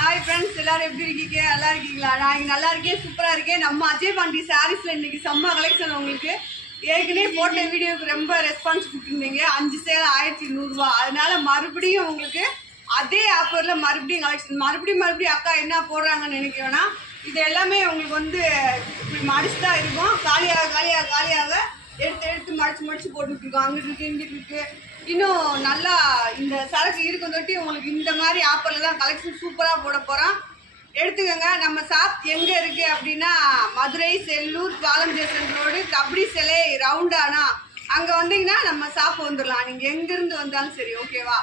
Hi friends, எல்லாரும் எப்படி இருக்கீங்க? நல்லா இருக்கீங்களா? நான் இங்கே நல்லா இருக்கேன், சூப்பராக இருக்கேன். நம்ம அஜய் பாண்டி சாரீஸில் இன்றைக்கி செம்ம கலெக்ஷன். உங்களுக்கு ஏற்கனவே போட்ட வீடியோவுக்கு ரொம்ப ரெஸ்பான்ஸ் கொடுத்துருந்தீங்க. 5 சேலை 1100 ரூபா. அதனால மறுபடியும் உங்களுக்கு அதே ஆஃபரில் மறுபடியும் கலெக்ஷன் மறுபடியும் அக்கா என்ன போடுறாங்கன்னு நினைக்கிறேன்னா, இது எல்லாமே உங்களுக்கு வந்து இப்படி மடிச்சு தான் இருக்கும். காலியாக எடுத்து மடிச்சு போட்டுட்ருக்கோம். அங்கிட்டு இருக்குது, இங்கிட்டு இருக்குது. இன்னும் நல்லா இந்த சரக்கு இருக்கும் தொட்டி உங்களுக்கு இந்த மாதிரி ஆஃபரில் தான் கலெக்ஷன் சூப்பராக போட போகிறோம். எடுத்துக்கோங்க. நம்ம ஷாப் எங்கே இருக்குது அப்படின்னா, மதுரை செல்லூர் பாலம் ஜேசன் ரோடு கபடி சிலை ரவுண்டானா அங்கே வந்தீங்கன்னா நம்ம ஷாப் வந்துடலாம். நீங்கள் எங்கேருந்து வந்தாலும் சரி, ஓகேவா?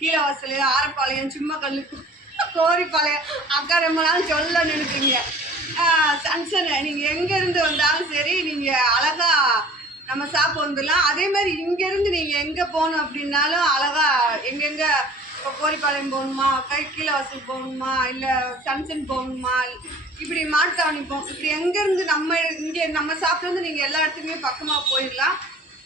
கீழே வாசல், ஆரப்பாளையம், சிம்மக்கல், கோரிப்பாளையம், அக்கா ரொம்ப நாள் சொல்ல நினைக்கிறீங்க. சன்சனை நீங்கள் எங்கேருந்து வந்தாலும் சரி, நீங்கள் அழகாக நம்ம ஷாப் வந்துடலாம். அதே மாதிரி இங்கேருந்து நீங்கள் எங்கே போகணும் அப்படின்னாலும் அழகாக எங்கெங்கே இப்போ கோரிப்பாளையம் போகணுமா, கீழே வாசல் போகணுமா, இல்லை சன்சன் போகணுமா, இப்படி மாட்டுத்தாவணி போகும். இப்படி எங்கேருந்து நம்ம ஷாப்லேருந்து நீங்கள் எல்லா இடத்துக்குமே பக்கமாக போயிடலாம்.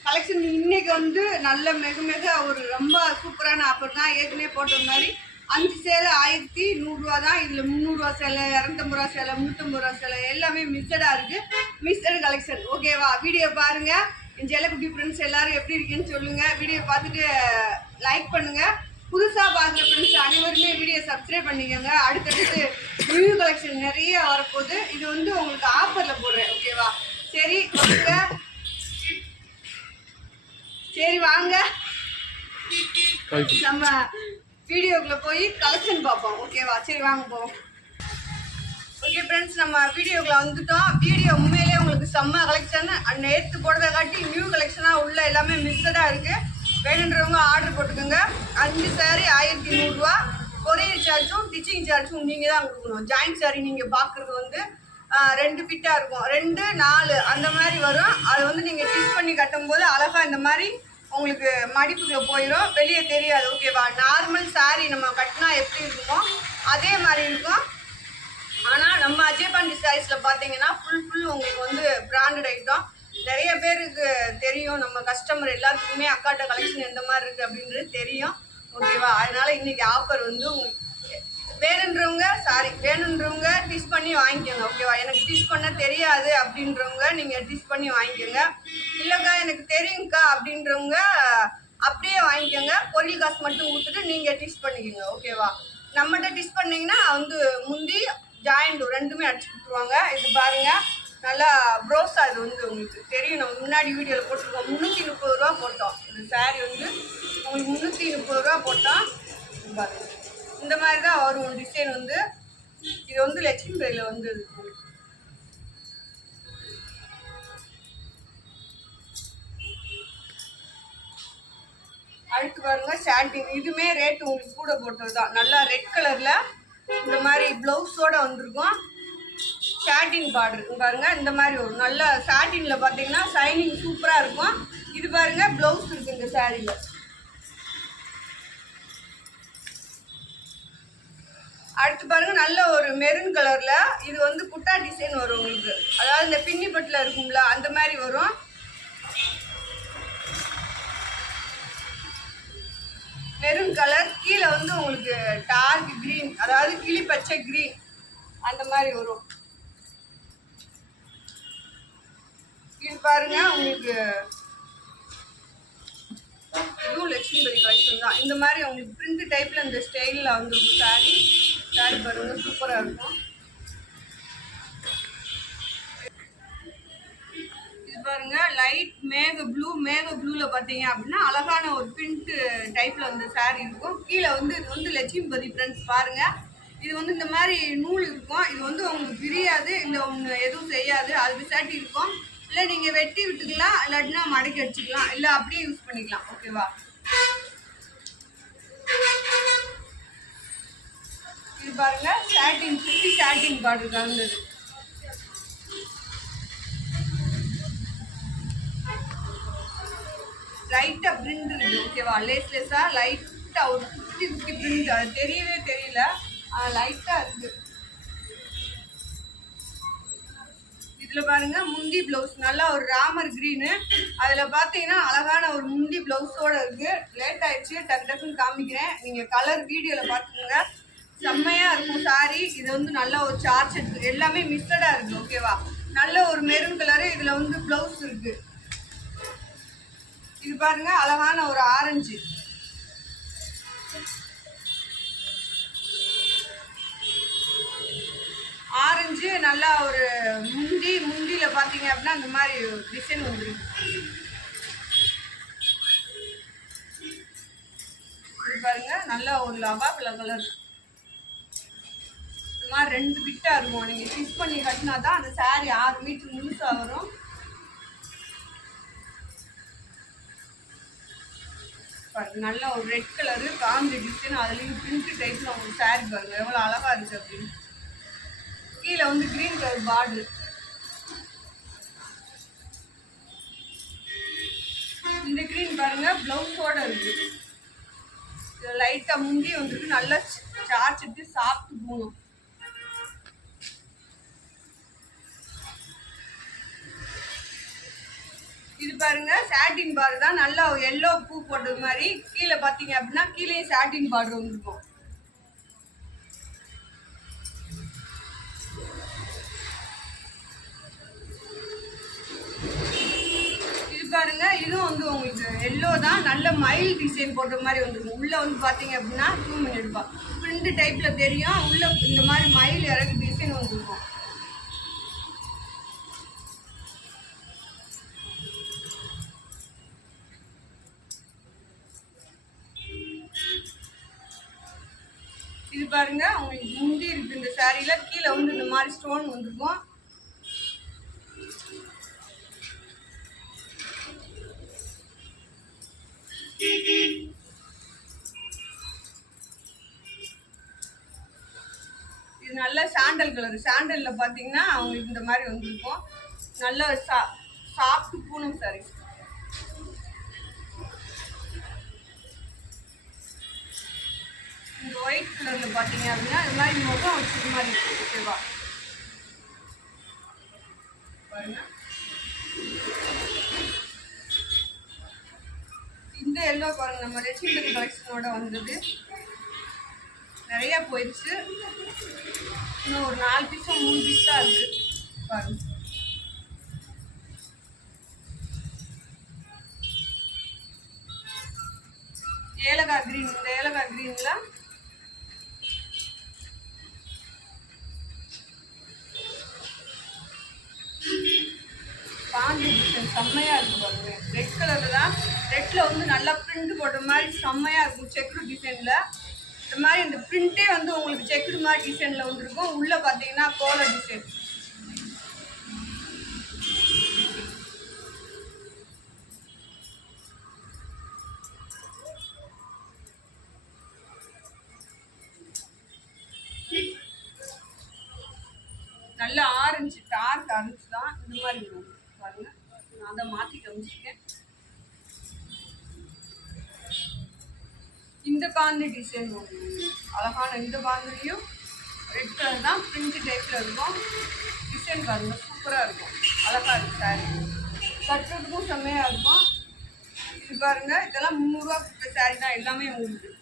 கலெக்ஷன் இன்றைக்கி வந்து நல்ல மிக ஒரு ரொம்ப சூப்பரான ஆஃபர் தான். ஏற்கனவே போட்ட மாதிரி 5 சேலை 1100 ரூபா தான். இதில் 300 ரூபா சேலை, 250 ரூபா சேலை, 350 ரூபா சேலை எல்லாமே மிக்சடாக இருக்குது. மிக்சடு கலெக்ஷன், ஓகேவா? வீடியோ பாருங்கள். என் ஜெலக்குட்டி ஃப்ரெண்ட்ஸ் எல்லோரும் எப்படி இருக்குன்னு சொல்லுங்கள். வீடியோ பார்த்துட்டு லைக் பண்ணுங்கள். புதுசாக பார்க்குற ஃப்ரெண்ட்ஸ் அனைவருமே வீடியோ சப்ஸ்கிரைப் பண்ணிக்கோங்க. அடுத்தடுத்து நியூ கலெக்ஷன் நிறைய வரப்போகுது. இது வந்து உங்களுக்கு ஆஃபரில் போடுறேன், ஓகேவா? சரி வாங்க நம்ம வீடியோக்குள்ளே போய் கலெக்ஷன் பார்ப்போம், ஓகேவா? சரி வாங்க போவோம். ஓகே ஃப்ரெண்ட்ஸ், நம்ம வீடியோக்குள்ளே வந்துட்டோம். வீடியோ உண்மையிலே உங்களுக்கு செம்ம கலெக்ஷன். நேற்று போடுறதை காட்டி நியூ கலெக்ஷனாக உள்ள எல்லாமே மிக்சடாக இருக்குது. வேணுன்றவங்க ஆர்டர் போட்டுக்கோங்க. 5 சாரி 1100 ரூபா. கொரியர் சார்ஜும் ஸ்டிச்சிங் சார்ஜும் நீங்கள் தான் கொடுக்கணும். ஜாயின்ட் சாரி நீங்கள் பார்க்குறது வந்து 2 ஃபிட்டாக இருக்கும், 2, 4 அந்த மாதிரி வரும். அதை வந்து நீங்கள் ஸ்டிச் பண்ணி கட்டும்போது அழகாக இந்த மாதிரி உங்களுக்கு மடிப்புக்குள்ள போயிடும், வெளியே தெரியாது, ஓகேவா? நார்மல் சாரீ நம்ம கட்டினா எப்படி இருக்குமோ அதே மாதிரி இருக்கும். ஆனால் நம்ம அஜய் பாண்டி சாரீஸில் பார்த்தீங்கன்னா ஃபுல் உங்களுக்கு வந்து பிராண்டட் ஐட்டம். நிறைய பேருக்கு தெரியும், நம்ம கஸ்டமர் எல்லாத்துக்குமே அக்காட்ட கலெக்ஷன் எந்த மாதிரி இருக்குது அப்படின்றது தெரியும், ஓகேவா? அதனால் இன்றைக்கி ஆஃபர் வந்து வேணுன்றவங்க டிஷ் பண்ணி வாங்கிக்கோங்க, ஓகேவா? எனக்கு டிஷ் பண்ண தெரியாது அப்படின்றவங்க நீங்கள் டிஷ் பண்ணி வாங்கிக்கோங்க. இல்லைக்கா எனக்கு தெரியுங்க்கா அப்படின்றவங்க அப்படியே வாங்கிக்கோங்க. பொரியல் காசு மட்டும் கொடுத்துட்டு நீங்கள் டிஷ் பண்ணிக்கோங்க, ஓகேவா? நம்மகிட்ட டிஷ் பண்ணிங்கன்னா வந்து முந்தி ஜாயிண்ட் 2மே அடிச்சு கொடுத்துருவாங்க. இது பாருங்கள், நல்லா ப்ரோஸாக. இது வந்து உங்களுக்கு தெரியும், நம்ம முன்னாடி வீடியோவில் போட்டிருக்கோம். 330 ரூபா போட்டோம். இந்த சாரீ வந்து உங்களுக்கு 330 ரூபா போட்டோம். பாருங்கள், இந்த மாதிரி தான் வரும் டிசைன் வந்து. இது வந்து லட்சுமி பேரில் வந்து அடுத்து பாருங்க ஷாட்டிங். இதுவுமே ரேட் உங்களுக்கு கூட போட்டது தான். நல்லா ரெட் கலரில் இந்த மாதிரி ப்ளவுஸோடு வந்திருக்கும். ஷாட்டின் பார்டர் பாருங்க, இந்த மாதிரி வரும். நல்லா ஷாட்டினில் பார்த்தீங்கன்னா ஷைனிங் சூப்பராக இருக்கும். இது பாருங்க ப்ளவுஸ் இருக்குது இந்த சாரியில். அடுத்து பாருங்க நல்ல ஒரு மெரூன் கலர்ல. இது வந்து குட்டா டிசைன் வரும் உங்களுக்கு. அதாவது இந்த பின்னி பட்டில் இருக்கும்ல அந்த மாதிரி வரும். மெரூன் கலர், கீழே வந்து உங்களுக்கு டார்க் கிரீன், அதாவது கிளி பச்சை கிரீன் அந்த மாதிரி வரும். இது பாருங்க உங்களுக்கு இதுவும் லட்சுமி பரி கலெக்ஷன் தான். இந்த மாதிரி உங்களுக்கு பிரிண்ட் டைப்ல இந்த ஸ்டைலில் வந்துருக்கும் சாரி பாருங்க, சூப்பராக இருக்கும். இது பாருங்க லைட் மேக ப்ளூவில் பார்த்தீங்க அப்படின்னா அழகான ஒரு பிரிண்ட் டைப்பில் வந்து சாரி இருக்கும். கீழே வந்து இது வந்து லட்சுமி பரி ஃப்ரெண்ட்ஸ் பாருங்க. இது வந்து இந்த மாதிரி நூல் இருக்கும். இது வந்து உங்களுக்கு பிரியாது, இந்த எதுவும் செய்யாது, அது விசாட்டி இருக்கும். இல்லை நீங்கள் வெட்டி விட்டுக்கலாம், இல்லாட்டினா மடக்கி அடிச்சுக்கலாம், இல்லை அப்படியே யூஸ் பண்ணிக்கலாம், ஓகேவா? இது பாருங்க ஷாட்டின், சுற்றி ஷாட்டின் பார்டர் கலந்தது. லைட்டாக பிரிண்ட் இருக்குது, ஓகேவா? லேஸாக லைட்டாக ஒரு குட்டி பிரிண்ட், அது தெரியல, லைட்டாக இருக்குது. இதில் பாருங்க முந்தி ப்ளவுஸ் நல்லா ஒரு ராமர் க்ரீனு. அதில் பார்த்தீங்கன்னா அழகான ஒரு முந்தி ப்ளவுஸோடு இருக்குது. லேட் ஆகிடுச்சு, டக்குன்னு காமிக்கிறேன். நீங்கள் கலர் வீடியோவில் பார்த்துக்கோங்க. செம்மையா இருக்கும் சாரி. இது வந்து நல்ல ஒரு சார்ஜ் இருக்கு, எல்லாமே மிக்சடா இருக்கு. ஓகேவா, நல்ல ஒரு மெரூன் கலரு. இதுல வந்து பிளவுஸ் இருக்கு. இது பாருங்க, அழகான ஒரு ஆரஞ்சு. ஆரஞ்சு நல்லா ஒரு முந்தியில பாத்தீங்க அப்படின்னா இந்த மாதிரி டிசைன் வந்துருக்கு. இது பாருங்க, நல்லா ஒரு லவா கலர். இந்த மாதிரி 2 பிட்டா இருக்கும். நீங்க ஸ்டிச் பண்ணி கட்டினா தான் அந்த சாரி 6 மீட்டர் முழுசா வரும். நல்ல ஒரு ரெட் கலரு காந்தி டிசைன், அதுலயும் பிங்க் டைப்ல உங்களுக்கு சாரி பாருங்க எவ்வளவு அழகா இருக்கு அப்படின்னு. கீழே வந்து கிரீன் கலர் பார்டர். இந்த கிரீன் பாருங்க பிளவுஸோட இருக்கு. லைட்டா முந்தி வந்துருக்கு, நல்லா சார்ஜ் சாப்பிட்டு போகணும். இது பாருங்க சாட்டின் பார்டர் தான், நல்லா எல்லோ பூ போட்டது மாதிரி. கீழே பாத்தீங்க அப்படின்னா கீழே சாட்டின் பார்டர் வந்துருக்கும். இது பாருங்க, இதுவும் வந்து உங்களுக்கு எல்லோ தான், நல்ல மயில் டிசைன் போட்ட மாதிரி வந்துருக்கும். உள்ள வந்து பாத்தீங்க அப்படின்னா 2 மினிட் பிரிண்ட் டைப்ல தெரியும். உள்ள இந்த மாதிரி மயில் இறக்கு டிசைன் வந்துருக்கும். இது பாருங்க, உங்களுக்கு முந்தி இருக்கு இந்த சாரியில. கீழே வந்து இந்த மாதிரி ஸ்டோன் வந்துருக்கும். இது நல்ல சாண்டல் கலர். சாண்டல்ல பாத்தீங்கன்னா உங்களுக்கு இந்த மாதிரி வந்துருக்கும். நல்ல சாஃப்ட் பூனம் சாரி. இந்த ஒயிட் கலர்ல பாத்தீங்க அப்படின்னா இது மாதிரி முகம் வச்சுக்க மாதிரி இருக்கு. ஓகேவா, பாருங்க. இந்த எல்லோ பாருங்க, நம்ம ரெசிடென்ட் கலெக்ஷனோட வந்தது. நிறைய போயிடுச்சு. இன்னும் ஒரு 4 பீஸோ 3 பீஸ் தான் இருக்கு. பாருங்க, ஏலக்காய் கிரீன். இந்த ஏலக்காய் கிரீன்ல பாண்டி டிசைன் செம்மையா இருக்கு பாருங்க. ரெட் கலர்ல தான், ரெட்ல வந்து நல்லா பிரிண்ட் போட்ட மாதிரி செம்மையா இருக்கும். செக்குடு டிசைன்ல இந்த மாதிரி இந்த பிரிண்டே வந்து உங்களுக்கு செக்குடு மாதிரி டிசைன்ல வந்துருக்கும். உள்ள பாத்தீங்கன்னா கோலா டிசைன். நல்ல ஆரஞ்சு, டார்க் ஆரஞ்சு தான். இந்த மாதிரி இருக்கும் பாருங்க. நான் தான் மாத்தி காமிச்சிருக்கேன். இந்த காந்தி டிசைன் அழகான. இந்த காந்திலையும் ரெட் கலர் தான், பிரிண்ட் டைப்ல இருக்கும். டிசைன் பாருங்க, சூப்பரா இருக்கும், அழகா இருக்கு சாரி. கட்டுறதுக்கும் செம்மையா இருக்கும். இது பாருங்க, இதெல்லாம் 300 ரூபா கொடுத்த சாரி தான் எல்லாமே உங்களுக்கு.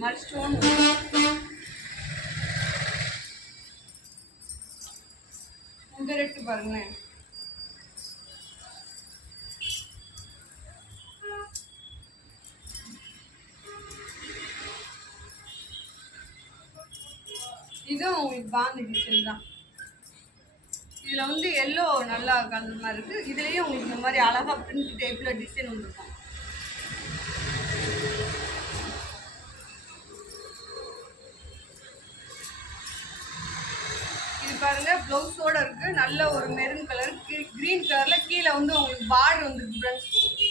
மாதிரி ஸ்டோன். இந்த ரெட்டு பாருங்க, இதுவும் உங்களுக்கு பாந்தி டிசைன் தான். இதுல வந்து எல்லோ நல்லா கலந்த மாதிரி இருக்கு. இதுலயும் உங்களுக்கு இந்த மாதிரி அழகா பிரிண்ட் டைப்ல டிசைன் வந்துருக்கும். பாருங்க பிளவுஸோட இருக்கு. நல்ல ஒரு மெரூன் கலர், கிரீன் கலர்ல கீழே வந்து உங்களுக்கு பார்டர் வந்துருக்கு ஃப்ரெண்ட்ஸ்.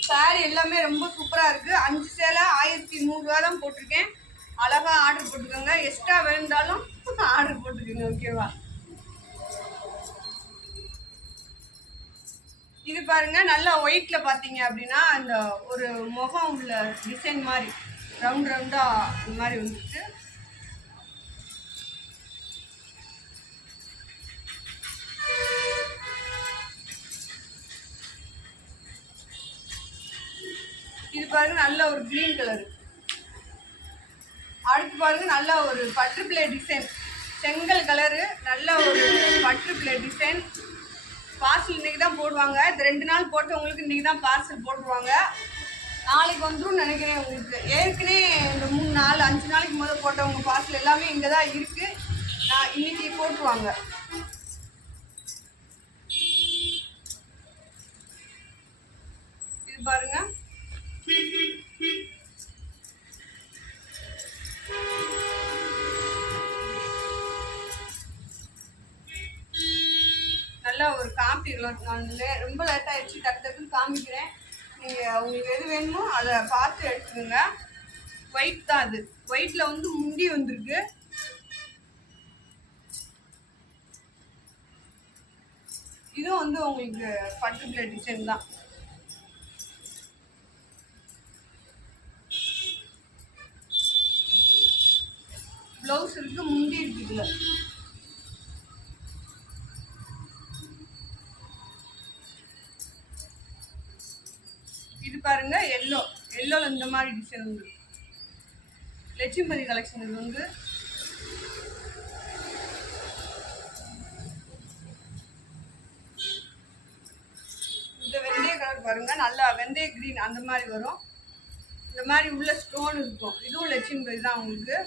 சாரி எல்லாமே ரொம்ப சூப்பரா இருக்கு. 5 சேலை 1100 ரூபா தான் போட்டிருக்கேன். அழகா ஆர்டர் போட்டுக்கோங்க. எக்ஸ்ட்ரா வேண்டாலும் ஆர்டர் போட்டுக்கோங்க. ஓகேவா, இது பாருங்க நல்லா ஒயிட்ல பாத்தீங்க அப்படின்னா அந்த ஒரு முகம் உள்ள டிசைன் மாதிரி ரவுண்ட் ரவுண்டா இந்த மாதிரி வந்துட்டு. இது பாருங்க நல்ல ஒரு கிரீன் கலர். அடுத்து பாருங்க நல்ல ஒரு பட்டர்ஃப்ளை டிசைன், செங்கல் கலரு, நல்ல ஒரு பட்டர்ஃப்ளை டிசைன். பார்சல் இன்னைக்கு தான் போடுவாங்க. இந்த 2 நாள் போட்டவங்களுக்கு இன்னைக்கு தான் பார்சல் போட்டுருவாங்க. நாளைக்கு வந்துடும் நினைக்கிறேன். உங்களுக்கு ஏற்கனவே இந்த 3 நாள் 5 நாளைக்கு முதல் போட்டவங்க பார்சல் எல்லாமே இங்கே தான் இருக்குது. நான் இன்னைக்கு போட்டுருவாங்க. இது பாருங்க நல்லா ஒரு காப்பி கலர். நான் ரொம்ப லேட் ஆயிடுச்சு, டக்குன்னு காமிக்கிறேன். நீங்கள் உங்களுக்கு எது வேணுமோ அதை பார்த்து எடுத்துக்கோங்க. ஒயிட் தான் அது. ஒயிட்டில் வந்து முண்டி வந்திருக்கு. இதுவும் வந்து உங்களுக்கு பட்டர்ஃப்ளை டிசைன் தான். ப்ளவுஸ் இருக்கு, முண்டி இருக்கு இதில். இது பாருங்க எல்லோல இந்த மாதிரி டிசைன் வந்து லட்சுமதி கலெக்ஷன். இது வந்து இந்த வெந்தய கலர் பாருங்க, நல்லா வெந்தய கிரீன் அந்த மாதிரி வரும். இந்த மாதிரி உள்ள ஸ்டோன் இருக்கும். இதுவும் லட்சுமதி தான் உங்களுக்கு.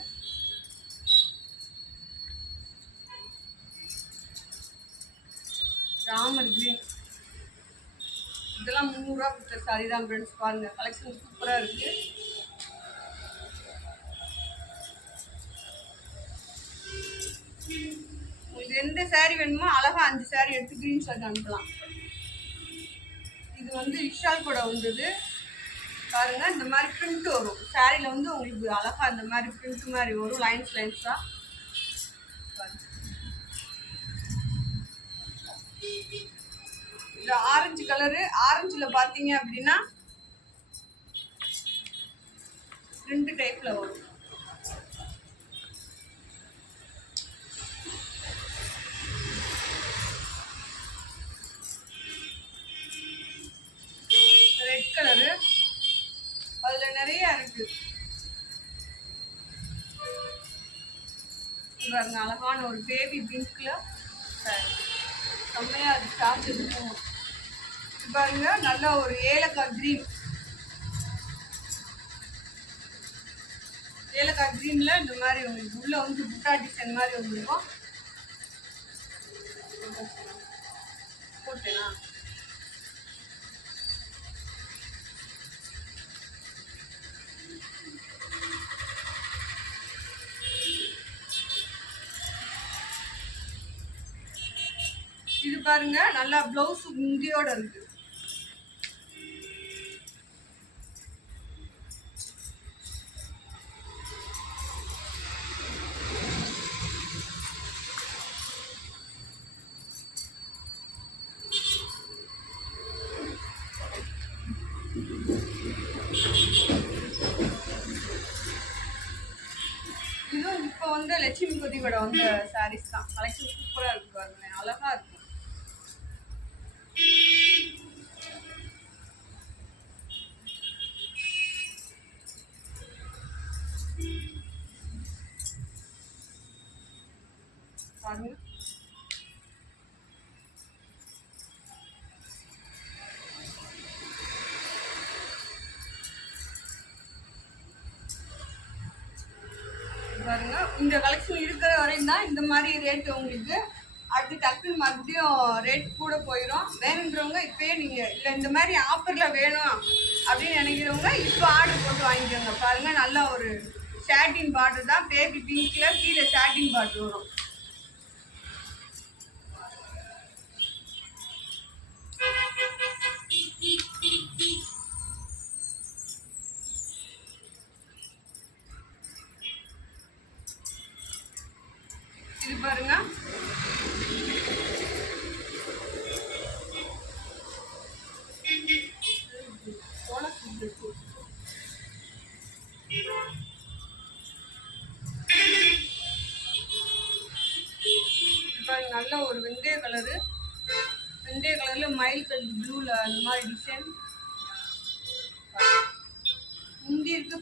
ராமர் கிரீன். இதெல்லாம் 300 ரூபா கொடுத்த சாரி தான் ஃப்ரெண்ட்ஸ். பாருங்க கலெக்ஷன் சூப்பராக இருக்கு. உங்களுக்கு எந்த சாரி வேணுமோ அழகா 5 சாரி எடுத்து ஸ்கிரீன்ஷாட் அனுப்பலாம். இது வந்து விஷால் கூட வந்தது பாருங்க. இந்த மாதிரி பிரிண்ட் வரும் சாரியில் வந்து உங்களுக்கு அழகா இந்த மாதிரி பிரிண்ட் மாதிரி வரும், லைன்ஸா. இந்த ஆரஞ்சு கலரு, ஆரஞ்சில் பார்த்தீங்க அப்படின்னா 2 டைப்ல வரும். ரெட் கலரு, அதில் நிறைய இருக்கு பாருங்க. அழகான ஒரு பேபி பிங்க்ல செம்மையா அது சார்ஜ் இருக்கும். பாருங்க நல்ல ஒரு ஏலக்காய் கிரீன். ஏலக்காய் கிரீன்ல இந்த மாதிரி உங்களுக்கு உள்ள வந்து புட்டா டிசைன் மாதிரி வந்துருக்கும். போட்டேனா இது பாருங்க நல்லா பிளவுஸ் முந்தியோட இருக்கு. இதுவும் இப்போ வந்து லட்சுமி கொதியோட வந்த சாரீஸ் தான். கலெக்ஷன் சூப்பரா இருக்கு பாருங்க, அழகா இருக்கு. பாருங்க பாருங்க, இந்த கலெக்ஷன் இருக்கிற வரையும் தான் இந்த மாதிரி ரேட்டு உங்களுக்கு. அடுத்து டக்குன்னு மறுபடியும் ரேட் கூட போயிடும். வேணுன்றவங்க இப்போயே நீங்கள் இல்லை இந்த மாதிரி ஆஃபரில் வேணும் அப்படின்னு நினைக்கிறவங்க இப்போ ஆர்டர் போட்டு வாங்கிக்கோங்க. பாருங்கள் நல்லா ஒரு ஷாட்டின் பார்டர் தான், பேபி பிங்க்கில் கீழே ஷாட்டின் பார்டர் வரும். இது பாருங்க நல்ல ஒரு வெந்தய கலரு, வெந்தய கலர்ல மயில் கலர் ப்ளூல அந்த மாதிரி டிசைன்.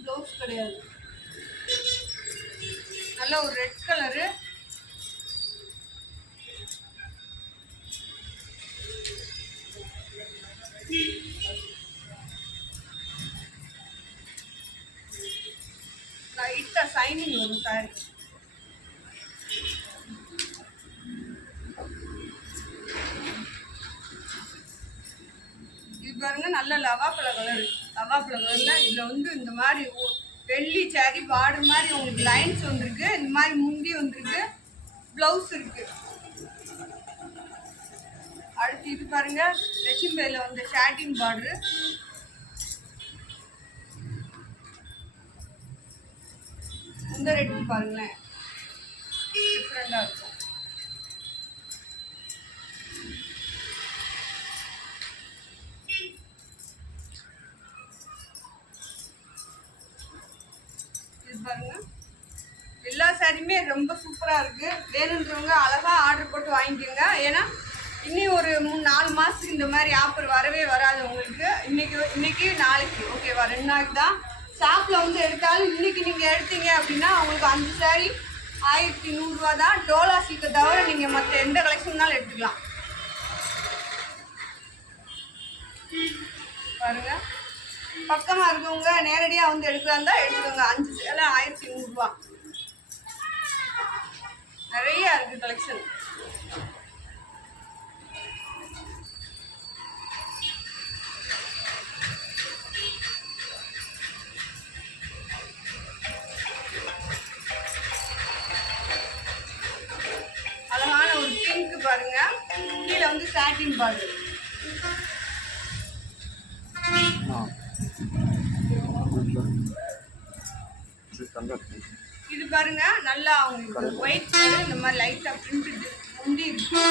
ப்ளவுஸ் கிடையாது. நல்ல ஒரு ரெட் கலரு. லைட்டா சைனிங் வரும் சாரி. இது பாருங்க நல்ல லவாப்பழ கலர். லவாப்பழ கலர்ல இதுல வந்து இந்த மாதிரி வெள்ளி சாரி பார்டர் மாதிரி உங்களுக்கு லைன்ஸ் வந்துருக்கு. இந்த மாதிரி முந்தி வந்துருக்கு. பிளவுஸ் இருக்கு. அடுத்து இது பாருங்க லட்சுமிபேல வந்து ஷாட்டின் பார்டர். இந்த ரெட் பாருங்களேன் டிஃப்ரெண்டா இருக்கும். இது பாருங்க எல்லா சாரியுமே ரொம்ப சூப்பரா இருக்கு. வேணுன்றவங்க அழகா ஆர்டர் போட்டு வாங்கிக்கோங்க. ஏன்னா இன்னும் ஒரு 3-4 மாசத்துக்கு இந்த மாதிரி ஆஃபர் வரவே வராது உங்களுக்கு. இன்னைக்கு நாளைக்கு ஓகேவா, 2 நாளைக்கு தான் ஷாப்ல வந்து எடுத்தாலும். இன்னைக்கு நீங்க எடுத்தீங்க அப்படின்னா உங்களுக்கு 5 சாரி 1100 ரூபா தான். டோலா சில்கை தவிர நீங்க மற்ற எந்த கலெக்ஷன்னாலும் எடுத்துக்கலாம். பாருங்க பக்கமா இருக்கவங்க நேரடியா வந்து எடுக்கிறதா இருந்தா எடுத்துக்கோங்க. 5 சேலை 1100 ரூபா. நிறைய இருக்கு கலெக்ஷன். அழகான ஒரு பிங்க் பாருங்க. கீழே வந்து சாட்டின் பார்டர். இது பாருங்க நல்லா உங்களுக்கு ஒயிட் கலர் இந்த மாதிரி லைட்டா பிரிண்ட் முந்தி இருக்கு.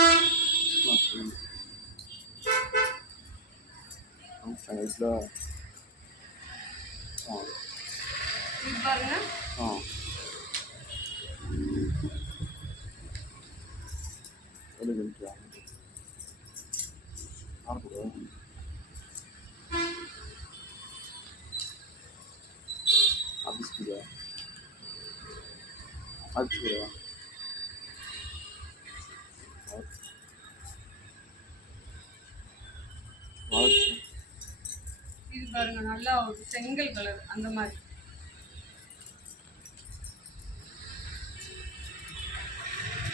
இது பாருங்க இது பாருங்க நல்லா ஒரு செங்கல் கலர் அந்த மாதிரி.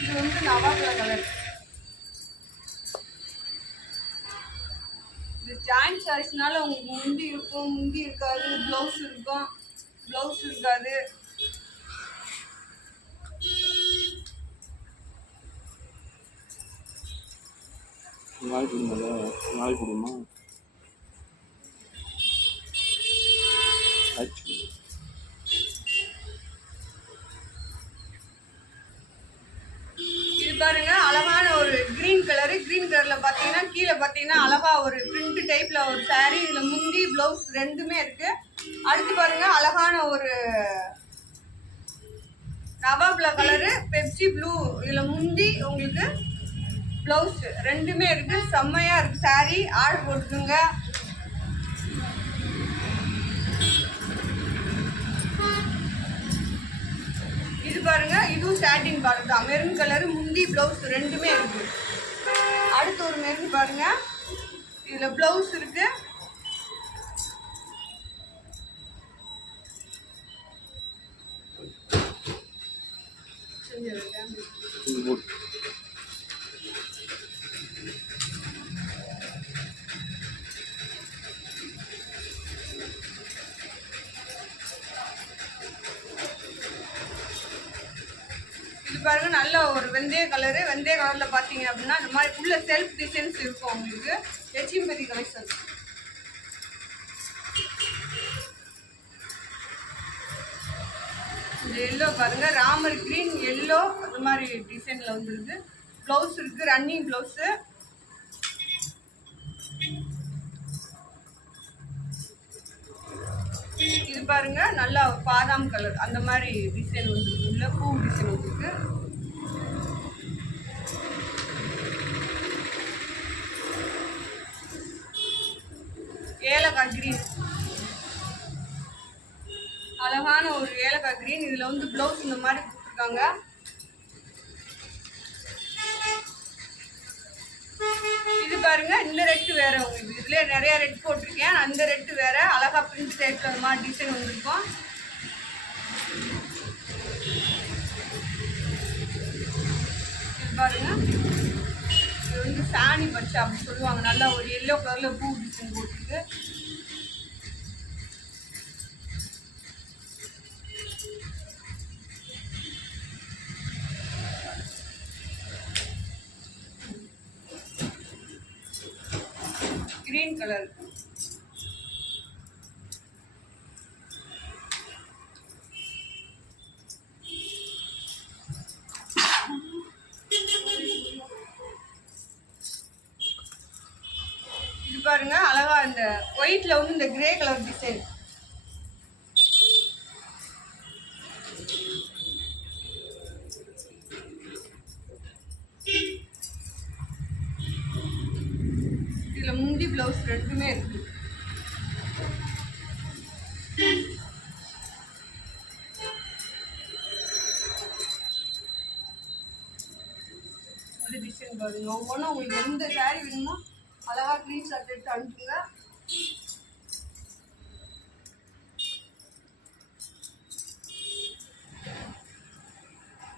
இது வந்து நவாப்பழ கலர். இது ஜாயிண்ட் சாரீஸ்னால உங்களுக்கு முந்தி இருக்கும், முந்தி இருக்காது. ப்ளவுஸ் இருக்கும், ப்ளவுஸ் இருக்காது. நாய் கொடுமா இது பாருங்க அழகான ஒரு கிரீன் கலரு. கிரீன் கலர்ல பாத்தீங்கன்னா கீழே பாத்தீங்கன்னா அழகா ஒரு பிரிண்ட் டைப்ல ஒரு சாரி. இதுல முந்தி பிளவுஸ் ரெண்டுமே இருக்கு. அடுத்து பாருங்க அழகான ஒரு நவாப்ல கலரு பெப்சி ப்ளூ. இதுல முந்தி உங்களுக்கு பிளவுஸ் ரெண்டுமே இருக்கு. செம்மையா இருக்கு சாரி. ஆர்டர் போட்டுக்கோங்க. இது பாருங்க இதுவும் சாட்டின் பார்டர் தான். மெரூன் கலரு முந்தி பிளவுஸ் ரெண்டுமே இருக்கு. அடுத்து ஒரு மெரூன் பாருங்க. இதுல பிளவுஸ் இருக்கு. இது பாருங்க நல்ல ஒரு வெந்தய கலரு. வெந்தய கலர்ல பாத்தீங்க அப்படின்னா இந்த மாதிரி உள்ள செல்ஃப் டிசைன்ஸ் இருக்கும் உங்களுக்கு. லட்சுமிபதி கலெக்ஷன். இந்த எல்லோ பாருங்க ராமர் கிரீன் எல்லோ அந்த மாதிரி டிசைன்ல வந்துருக்கு. பிளவுஸ் இருக்கு, ரன்னிங் பிளவுஸ். இது பாருங்க நல்லா பாதாம் கலர் அந்த மாதிரி டிசைன் வந்துருக்கு. உள்ள பூ டிசைன் வந்துருக்கு. ஏலக்காய் கிரீன். அழகான ஒரு ஏலக்காய் கிரீன். இதில் வந்து ப்ளவுஸ் இந்த மாதிரி கொடுத்துருக்காங்க. இது பாருங்க, இந்த ரெட்டு வேற. உங்களுக்கு இதுல நிறைய ரெட் போட்டிருக்கேன். அந்த ரெட்டு வேற, அழகா பிரிண்ட் டைப்ல அந்த மாதிரி டிசைன் வந்திருக்கும். இது பாருங்க, இது வந்து சாணி பச்சை அப்படி சொல்லுவாங்க. நல்லா ஒரு எல்லோ கலர்ல பூ டிசைன் போட்டிருக்கு. Green colour. இது பாருங்க, அழகா இந்த ஒயிட்ல வந்து இந்த கிரே கலர் டிசைன். இதுல முந்தி பிளவுஸ் ரெண்டுமே இருக்கு. டிசைன் பாருங்க, ஒவ்வொன்றும் உங்களுக்கு எந்த சாரி வேணுமோ அழகா ஸ்கிரீன்ஷாட் எடுத்து அனுப்புங்க.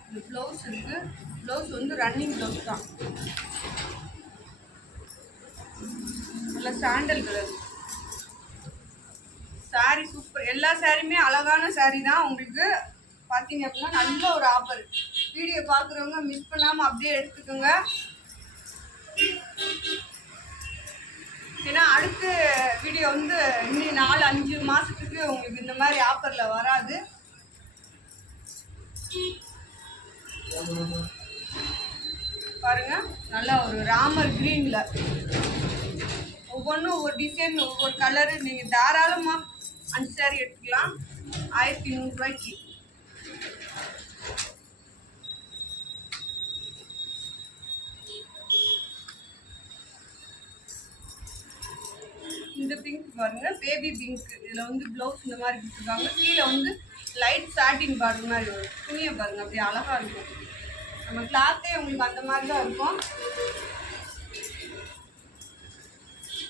இந்த ப்ளவுஸ் இருக்கு. ப்ளவுஸ் வந்து ரன்னிங் ப்ளவுஸ் தான். நல்ல சாண்டல் கலர் சாரி. சூப்பர். எல்லா சாரியுமே அழகான சாரி தான். உங்களுக்கு பார்த்தீங்க அப்படின்னா நல்ல ஒரு ஆஃபர். வீடியோ பார்க்குறவங்க மிஸ் பண்ணாமல் அப்படியே எடுத்துக்கோங்க. ஏன்னா அடுத்த வீடியோ வந்து இன்னும் 4-5 மாதத்துக்கு உங்களுக்கு இந்த மாதிரி ஆஃபரில் வராது. பாருங்க, நல்லா ஒரு ராமர் கிரீன்ல ஒவ்வொன்றும் ஒவ்வொரு டிசைன், ஒவ்வொரு கலரு. நீங்கள் தாராளமாக 5 சாரி எடுத்துக்கலாம் 1100 ரூபாய்க்கு. இந்த பிங்க் பாருங்க, பேபி பிங்க். இதில் வந்து ப்ளவுஸ் இந்த மாதிரி கொடுத்துருக்காங்க. கீழே வந்து லைட் சாட்டின் பார்டர் மாதிரி வரும். துணியை பாருங்க, அப்படியே அழகாக இருக்கும். நம்ம கிளாத்தே உங்களுக்கு அந்த மாதிரி தான் இருக்கும்.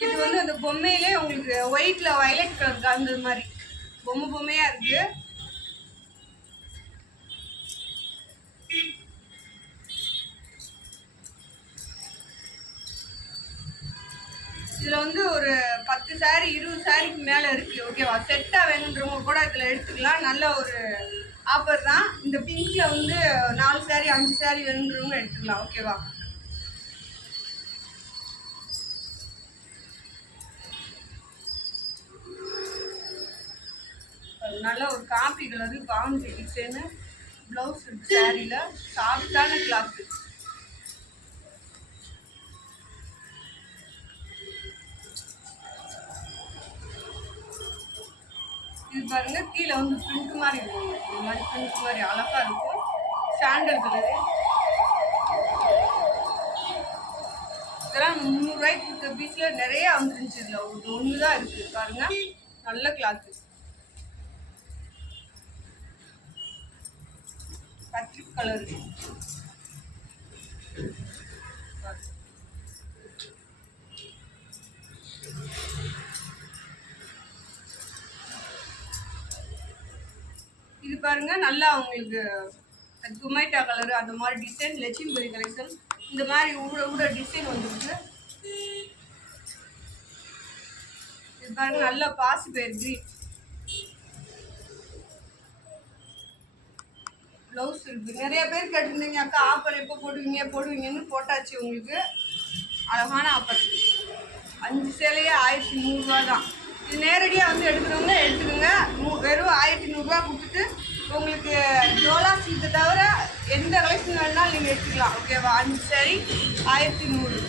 இது வந்து அந்த பொம்மையிலே உங்களுக்கு ஒயிட்ல வயலட் கலர் அந்த மாதிரி பொம்மையா இருக்கு. இதுல வந்து ஒரு 10 சாரி 20 சாரிக்கு மேல இருக்கு. ஓகேவா? செட்டா வேணுன்றவங்க கூட இதுல எடுத்துக்கலாம். நல்ல ஒரு ஆஃபர் தான். இந்த பிங்க்ல வந்து 4 சாரி 5 சாரி வேணுன்றவங்க எடுத்துக்கலாம். ஓகேவா? நல்ல ஒரு காப்பி கலரு பாவுண்டி டிசைனு. ப்ளவுஸ் சாரியில் சாஃப்டான கிளாத்து. இது பாருங்க, கீழே வந்து பிரிண்ட் மாதிரி இருக்கும். இந்த மாதிரி பிரிண்ட் மாதிரி அழகா இருக்கும். Sandal colour. இதெல்லாம் 300 ரூபாய்க்கு கொடுத்த பீஸ்ல நிறைய வந்துருந்துச்சு. இதில் ஒன்று தான் இருக்கு. பாருங்க, நல்ல கிளாத்து. பச்சை கலர். இது பாருங்க, நல்லா உங்களுக்கு டொமேட்டோ கலர் அந்த மாதிரி டிசைன். லட்சுமிபதி கலெக்ஷன் இந்த மாதிரி ஊட டிசைன் வந்துருக்கு. இது பாருங்க, நல்லா பாசி பயிர் கிரீன். ப்ளவுஸ் இருக்குது. நிறைய பேர் கேட்டிருந்தீங்க, அக்கா ஆஃபர் எப்போ போடுவீங்கன்னு போட்டாச்சு. உங்களுக்கு அழகான ஆஃபர். 5 சேலையே 1100 ரூபா தான். இது நேரடியாக வந்து எடுக்கிறவங்க எடுத்துக்கோங்க. வெறும் 1100 ரூபா கொடுத்துட்டு உங்களுக்கு டோலா சில்க்கு தவிர எந்த கலெக்ஷன் வேணுனாலும் நீங்கள் எடுத்துக்கலாம். ஓகேவா? 5 சாரி 1100.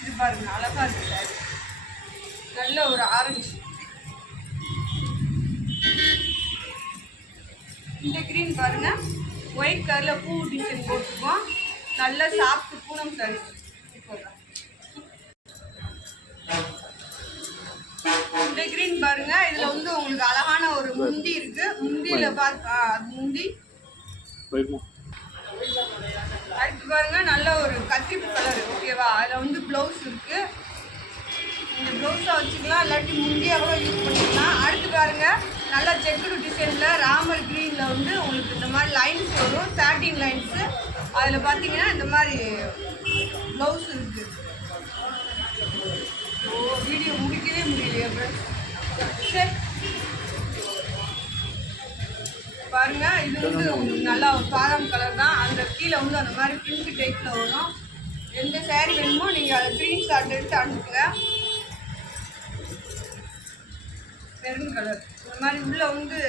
இது பாருங்க, அழகா இருக்கு சாரி. நல்ல ஒரு ஆரஞ்சு. இந்த கிரீன் பாருங்க, ஒயிட் கலரில் பூ டிசைன் போட்டுருக்கோம். நல்ல சாஃப்ட் பூனம் சாரி. இந்த கிரீன் பாருங்க, இதுல வந்து உங்களுக்கு அழகான ஒரு முந்தி இருக்கு. முந்தியில முந்தி அடுத்து பாருங்க, நல்ல ஒரு கத்திரிப்பு கலர். ஓகேவா, அதுல வந்து பிளவுஸ் இருக்கு. இந்த பிளவுஸா வச்சுக்கலாம், இல்லாட்டி முந்தியா கூட யூஸ் பண்ணிக்கலாம். அடுத்து பாருங்க, நல்லா செக்குடு டிசைன்ல ராமர் கிரீன்ல வந்து உங்களுக்கு இந்த மாதிரி லைன்ஸ் வரும், சாட்டின் லைன்ஸ். அதுல பாத்தீங்கன்னா இந்த மாதிரி பிளவுஸ் இருக்கு. வீடியோ முடிக்கவே முடியலையா ஃப்ரெண்ட்ஸ்? பாருங்க, இது வந்து உங்களுக்கு நல்லா ஒரு பாதாம் கலர் தான். அந்த கீழே வந்து அந்த மாதிரி பிங்க் டைப்ல வரும். எந்த சேரீ வேணுமோ நீங்க அதை ஸ்கிரீன் ஷாட் எடுத்து அனுப்புங்க. மெரூன் கலர் இந்த மாதிரி உள்ள வந்து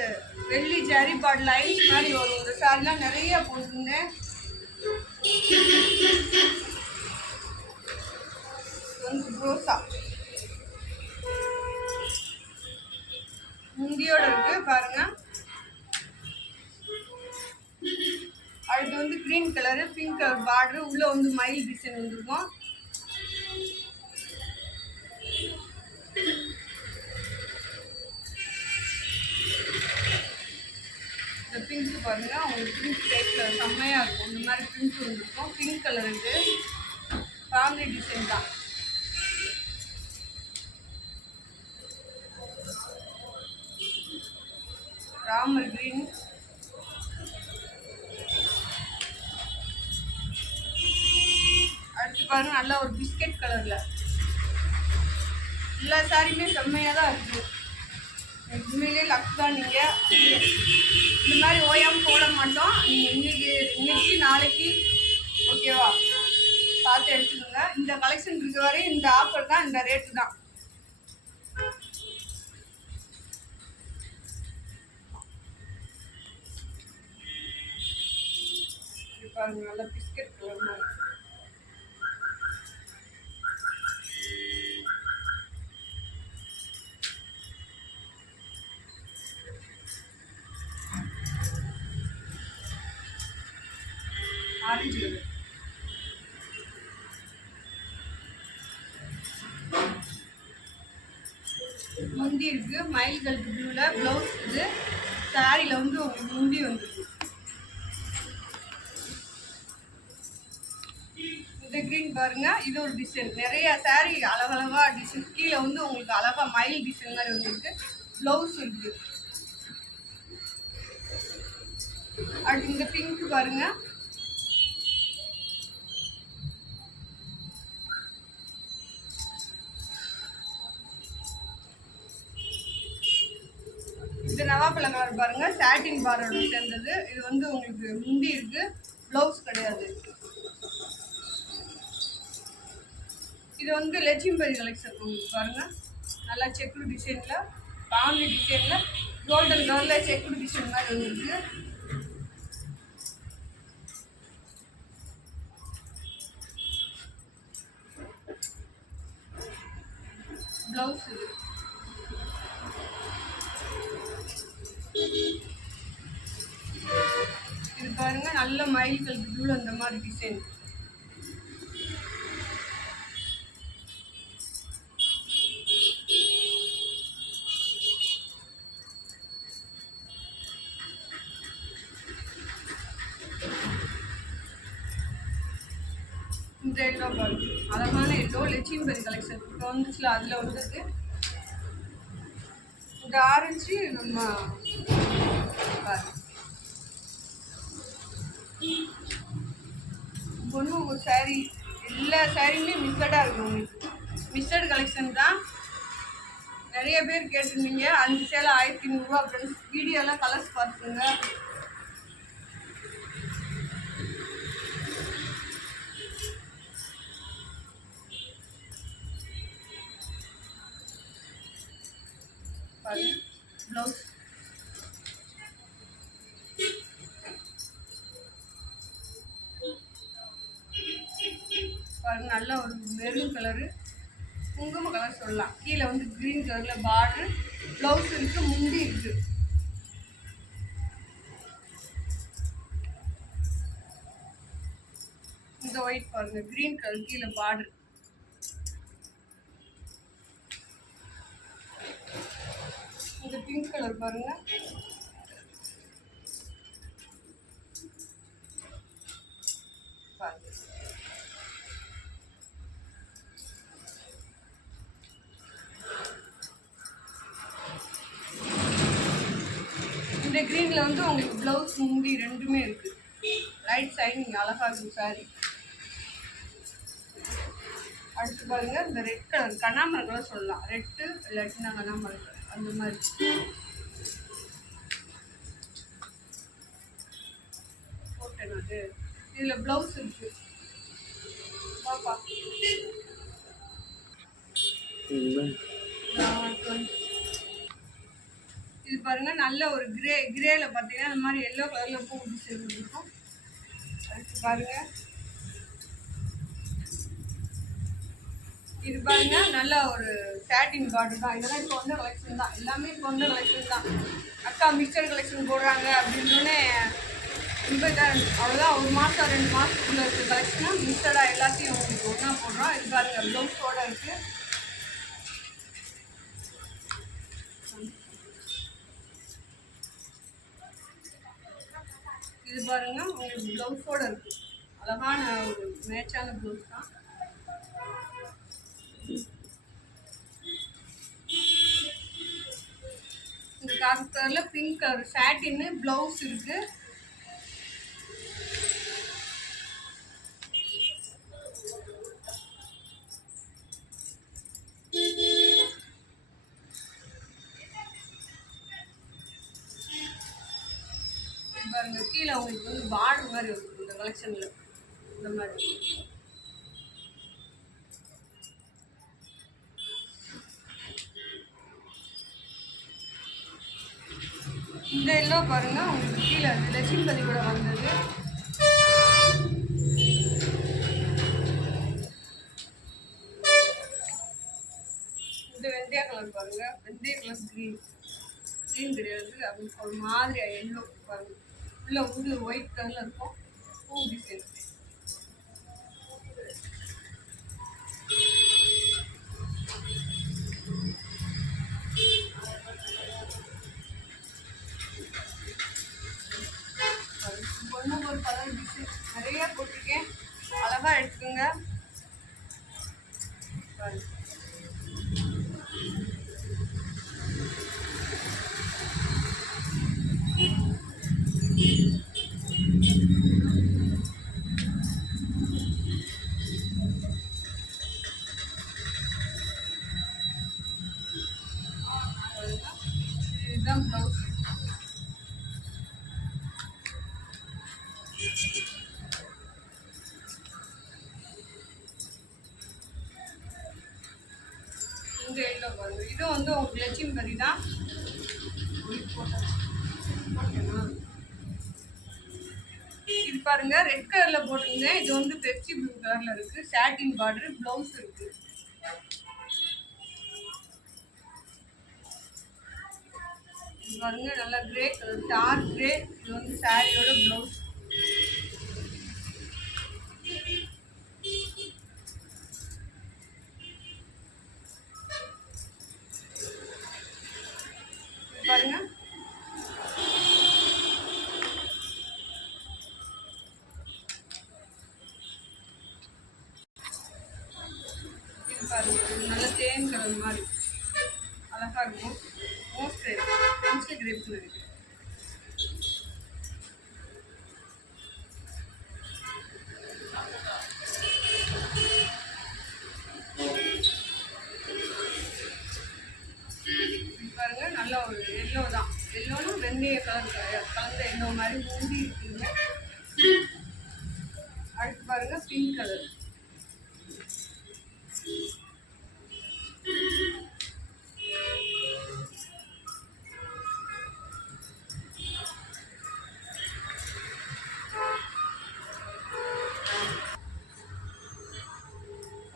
வெள்ளி ஜரி பாட் லைன்ஸ் மாதிரி வரும். இந்த சாரிலாம் நிறைய போட்டுருந்தேன். ரோசா முந்தியோட இருக்கு பாருங்க. அடுத்து வந்து green colour, pink colour border, உள்ள வந்து மயில் டிசைன் வந்துருக்கும். இந்த பிங்க் பாருங்க, உங்களுக்கு பிங்க் டைப்ல செம்மையா இருக்கும். இந்த மாதிரி பிங்க் வந்துருக்கும். பிங்க் கலர் இது ஃபேமிலி டிசைன் தான். ராமர் கிரீன், அடுத்து பாருங்க நல்ல ஒரு பிஸ்கட் கலர்ல. எல்லா சாரியுமே செம்மையா தான் இருக்கு. உண்மையிலே லக் தான். நீங்க இந்த மாதிரி ஓயாம போட மாட்டோம். நீங்க இன்னைக்கு நாளைக்கு ஓகேவா பார்த்து எடுத்துக்கோங்க. இந்த கலெக்ஷன் இருக்க வரையும் இந்த ஆஃபர் தான், இந்த ரேட்டு தான். பாருங்க, நல்ல பிஸ்கட் கலர் மாதிரி. ஆரஞ்சு கலர், முந்தி இருக்கு. மயில் கலர் ப்ளூல பிளவுஸ் இது. சாரியில வந்து உங்களுக்கு முந்தி வந்துருக்கு. இந்த கிரீன் பாருங்க, இது ஒரு டிசைன். நிறைய சாரி அழகழகா டிசைன். கீழே வந்து உங்களுக்கு அழகா மயில் டிசைன் மாதிரி வந்துருக்கு. பிளவுஸ் இருக்கு. அடுத்து இந்த பிங்க் பாருங்க, இது நவாப்பழம் கலர் பாருங்க, சாட்டின் பார்டரோட சேர்ந்தது. இது வந்து உங்களுக்கு முந்தி இருக்கு, பிளவுஸ் கிடையாது. இது வந்து லட்சுமிபதி கலெக்ஷன். உங்களுக்கு பாருங்க, நல்லா செக்குடு டிசைன்ல, ஃபேமிலி டிசைன்ல, கோல்டன் கலர்ல செக்குடு டிசைன் மாதிரி வந்துருக்கு. பிளவுஸ் இது பாருங்க, நல்ல மயில் கலர் ப்ளூல அந்த மாதிரி டிசைன். இந்த எல்லோ பாருங்க, அழகான எல்லோ லட்சுமிபதி கலெக்ஷன் இப்போ வந்துச்சுல, அதில் வந்துருக்கு. இந்த ஆரஞ்சு நம்ம ஒன்று ஒரு சாரீ, எல்லா சாரியுமே மிஸ்ஸடாக இருக்கும். உங்களுக்கு மிஸ்ஸட் கலெக்ஷன் தான். நிறைய பேர் கேட்டிருந்தீங்க. 5 சேலை 1300 ரூபா. ஃப்ரெண்ட்ஸ், வீடியோலாம் கலர்ஸ் பார்த்துங்க. ப்ளவுஸ் பாருங்க, நல்ல ஒரு மெரூன் கலரு, குங்கும கலர் சொல்லலாம். கீழே வந்து கிரீன் கலர்ல பார்டர், ப்ளவுஸ் இருக்கு, முந்தி இருக்கு. இந்த ஒயிட் பாருங்க, கிரீன் கலர் கீழே பார்டர். இந்த பிங்க் கலர் பாருங்க, இந்த கிரீன்ல வந்து உங்களுக்கு பிளவுஸ் முந்தி ரெண்டுமே இருக்கு. லைட் ஷைனிங் அழகா இருக்கும் சாரி. அடுத்து பாருங்க இந்த ரெட் கலர், கண்ணாமரம் கலர் சொல்லலாம். ரெட்டு இல்லாட்டினா கண்ணாமரம் கலர் அந்த மாதிரி. போட்டேன் அது. இதுல பிளவுஸ் இருக்கு பாப்பா. இது பாருங்க நல்ல ஒரு கிரேல பார்த்தீங்கன்னா இந்த மாதிரி எல்லோ கலர்ல பூ டிசைன் இருக்கும். அடுத்து பாருங்க இது பாருங்க நல்ல ஒரு சாட்டின் பார்டர் தான். இதெல்லாம் இப்போ வந்த கலெக்ஷன் தான், எல்லாமே இப்போ வந்த கலெக்ஷன் தான். அக்கா மிக்சர் கலெக்ஷன் போடுறாங்க அப்படின்னோடனே ரொம்ப அவ்வளோதான். ஒரு மாதம் 2 மாதத்துக்குள்ள இருக்க கலெக்ஷனாக மிக்சடாக எல்லாத்தையும் உங்களுக்கு ஒன்றா போடுறோம். இது பாருங்க ப்ளவுஸோட இருக்குது. இது பாருங்க உங்களுக்கு ப்ளவுஸோட இருக்கு. அழகான ஒரு மேட்சான ப்ளவுஸ் தான். இந்த காஃபி கலர்ல பிங்க் கலர் சாட்டின்னு பிளவுஸ் இருக்கு. பாருங்க கீழே உங்களுக்கு வந்து பார்டர் மாதிரி இருக்கும் இந்த கலெக்ஷன்ல. இந்த மாதிரி இந்த எல்லோ பாருங்க உங்களுக்கு கீழே லட்சுமி கதி கூட வந்தது. இந்த வெந்தய கலர் பாருங்க, வெந்தய கலர் கிரீன் கிடையாது, அப்படி ஒரு மாதிரியா எல்லோ பாருங்க. உள்ள வந்து ஒயிட் கலர்ல இருக்கும் பூ டிசைன். ஒன்றும் ஒரு கலர் டிசைன் நிறைய போட்டிருக்கேன், அழகா எடுத்துக்கோங்க. இதுதான் ப்ளவுஸ். இந்த எல்லோ பாருங்க, இது வந்து உங்களுக்கு லட்சுமி கறி தான். இது பாருங்க ரெட் கலர்ல போட்டிருந்தேன், இது வந்து பெப்சி ப்ளூ கலர்ல இருக்கு. சாட்டின் பார்டர், பிளவுஸ் இருக்கு. இது பாருங்க நல்லா கிரே கலர், டார்க் கிரே. இது வந்து சாரியோட பிளவுஸ். பாருங்க இது பாருங்க நல்ல தேன் கலர் மாதிரி அழகா இருக்கும். மோஸ்ட் பென்சில் கிரேப்ஸ் இருக்கு. பாருங்க நல்ல ஒரு எல்லோ தான், எல்லோன்னு வெந்தய கலர் கலந்த எல்லோ மாதிரி மூடி இருக்குங்க. அடுத்து பாருங்க பிங்க் கலர்.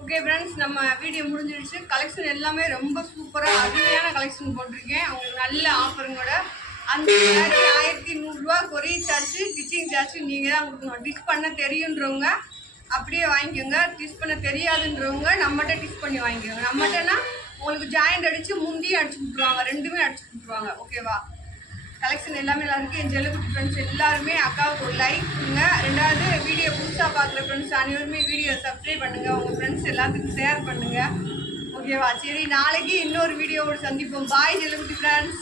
ஓகே ஃப்ரெண்ட்ஸ், நம்ம வீடியோ முடிஞ்சிடுச்சு. கலெக்ஷன் எல்லாமே ரொம்ப சூப்பராக அருமையான கலெக்ஷன் போட்டிருக்கேன். உங்களுக்கு நல்ல ஆஃபருங்களோட. அந்த சாரி 1100 ரூபா, கொரியர் சார்ஜ், ஸ்டிச்சிங் சார்ஜ் நீங்கள் தான் கொடுக்கணும். டிச் பண்ண தெரியுன்றவங்க அப்படியே வாங்கிக்கோங்க. டிஸ் பண்ண தெரியாதுன்றவங்க நம்மகிட்ட டிஸ் பண்ணி வாங்கிக்கோங்க. நம்மகிட்டனா உங்களுக்கு ஜாயிண்ட் அடித்து முந்தியும் அடிச்சு கொடுத்துருவாங்க, ரெண்டுமே அடிச்சு கொடுத்துருவாங்க. ஓகேவா? கலெக்ஷன் எல்லாமே நல்லா இருக்குது. என் ஜெல்லக்குட்டி ஃப்ரெண்ட்ஸ் எல்லாருமே அக்காவுக்கு ஒரு லைக் கொடுங்க. ரெண்டாவது வீடியோ புதுசாக பார்க்குற ஃப்ரெண்ட்ஸ் அனைவருமே வீடியோ சப்ஸ்கிரைப் பண்ணுங்கள், உங்கள் ஃப்ரெண்ட்ஸ் எல்லாத்துக்கும் ஷேர் பண்ணுங்கள். ஓகேவா? சரி, நாளைக்கு இன்னொரு வீடியோவோட சந்திப்போம். பாய் ஜெல்லக்குட்டி ஃப்ரெண்ட்ஸ்.